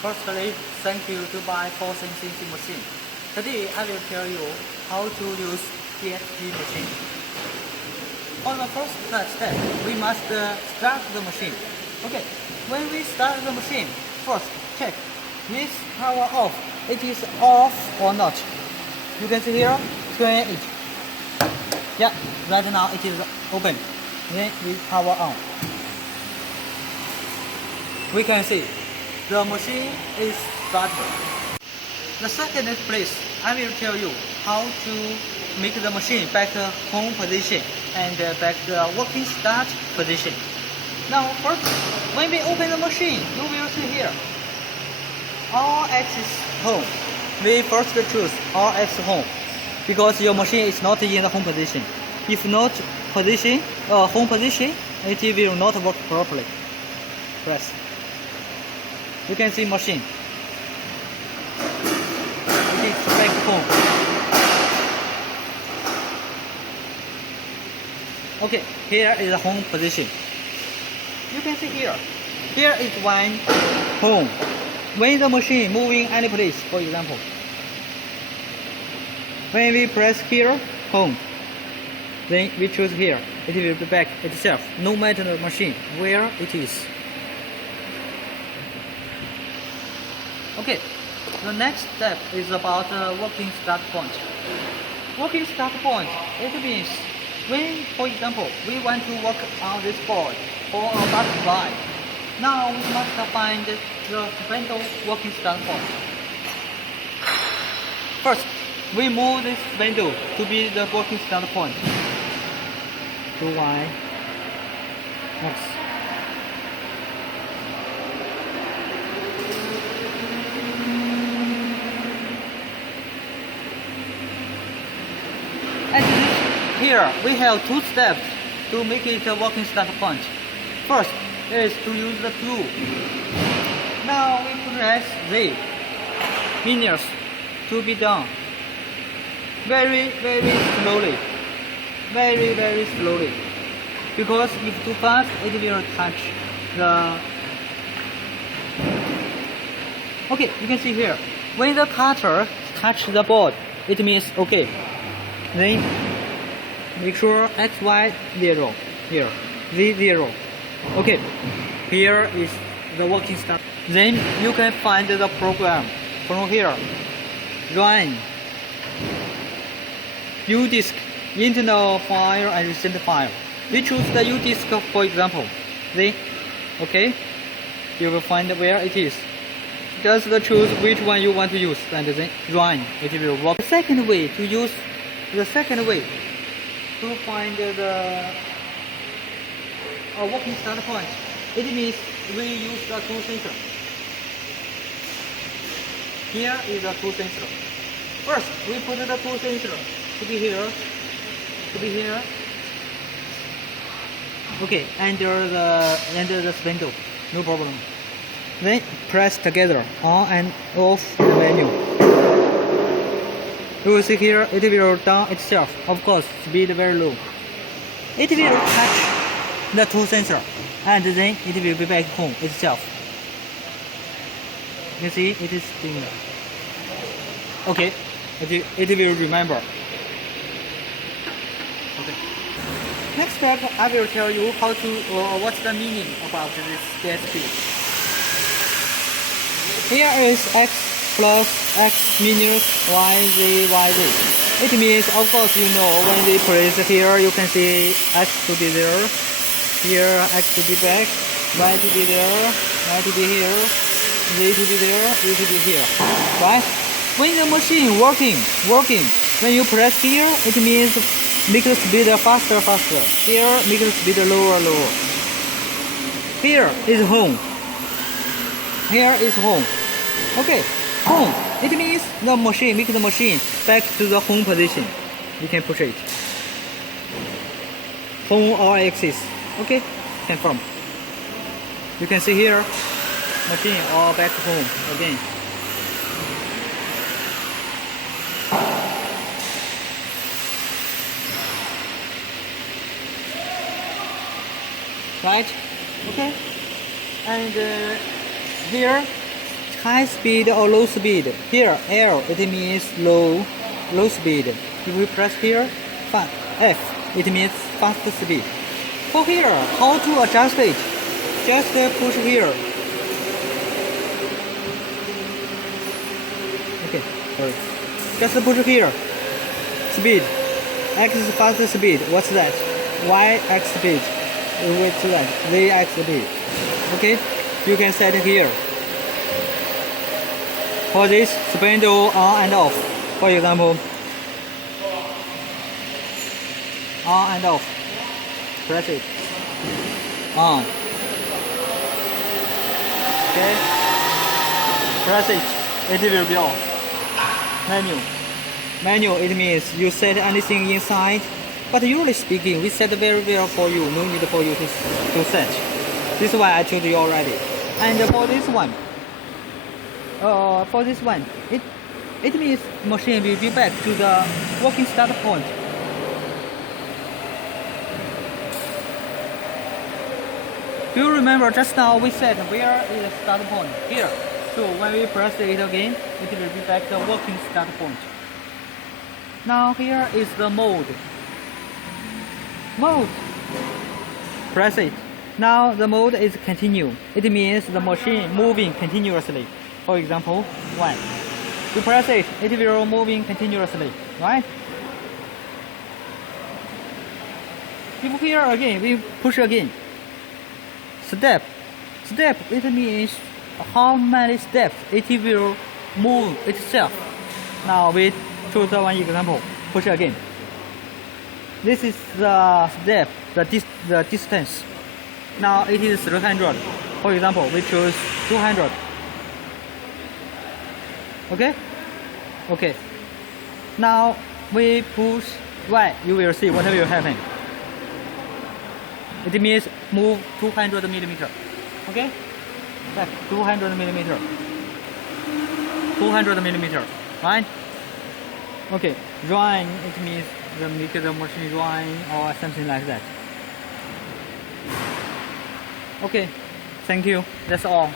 Firstly, thank you to buy FORSUN CNC machine. Today I will tell you how to use DSP machine. On the first step, we must start the machine. Okay, when we start the machine, first check this power off. It is off or not. You can see here, turn it. Yeah, right now it is open. Then we power on. We can see the machine is started. The second place, I will tell you how to make the machine back to home position and back to working start position. Now first, when we open the machine, you will see here, all axis home. We first choose all axis home because your machine is not in the home position. If not position, home position, it will not work properly. Press. You can see machine. It is back home. Okay, here is the home position. You can see here. Here is one home. When the machine moving any place, for example, when we press here, home, then we choose here, it will be back itself, no matter the machine where it is. Okay, the next step is about working start point. Working start point, it means when, for example, we want to work on this board or a butterfly. Now we must find the spindle working start point. First, we move this spindle to be the working start point. To Y, X. And here we have two steps to make it a working start point. First is to use the tool. Now we press Z minus to be done. Very slowly. Very slowly. Because if too fast, it will touch the. Okay, you can see here. When the cutter touch the board, it means okay. Then make sure XY 0 here, Z 0. Okay, here is the working start. Then you can find the program from here. Run. U-disk, internal file and recent file. We choose the U-disk for example. Then, okay, you will find where it is. Just choose which one you want to use and then run. It will work. The second way to find the working start point, it means we use the tool sensor. Here is the tool sensor. First, we put the tool sensor to be here. Okay, under the spindle, no problem. Then press together on and off the menu. You will see here, it will down itself. Of course, speed very low. It will touch the tool sensor, and then it will be back home itself. You see, it is spinning. Okay, it will remember. Okay. Next step, I will tell you how to what's the meaning about this DSP. Here is X plus X minus Y, Z, Y, Z. It means, of course, you know, when we place here, you can see X to be there, here X to be back, Y to be there, Y to be here, Z to be there, Z to be here, right? When the machine working, when you press here, it means make the speed faster. Here, make the speed lower. Here is home. Here is home. Okay, home. It means the machine, make the machine back to the home position. You can push it. Home or axis. Okay, confirm. You can see here, machine or back home again. Right? Okay. And here high speed or low speed. Here L it means low speed. If we press here F it means fast speed. For here, how to adjust it? Just push here. Okay, sorry. Just push here. Speed. X is fast speed. What's that? Y X speed. What's that? Z X speed. Okay, you can set it here. For this, spindle on and off. For example, on and off. Press it. On. Okay. Press it. It will be off. Menu. Menu, it means you set anything inside. But usually speaking, we set very well for you. No need for you to set. This is why I told you already. And for this one, it means machine will be back to the working start point. Do you remember just now we said where is the start point? Here. So when we press it again, it will be back to the working start point. Now here is the mode. Mode. Press it. Now the mode is continue. It means the machine moving continuously. For example, 1. You press it, it will moving continuously, right? If here again, we push again. Step. Step, it means how many steps it will move itself. Now we choose one example. Push again. This is the step, the distance. Now it is 300. For example, we choose 200. Okay? Okay. Now we push Y. You will see what will happen. It means move 200 millimeter. Okay? Back 200 millimeter. 200 millimeter. Right? Okay. Run, it means make the machine run or something like that. Okay. Thank you. That's all.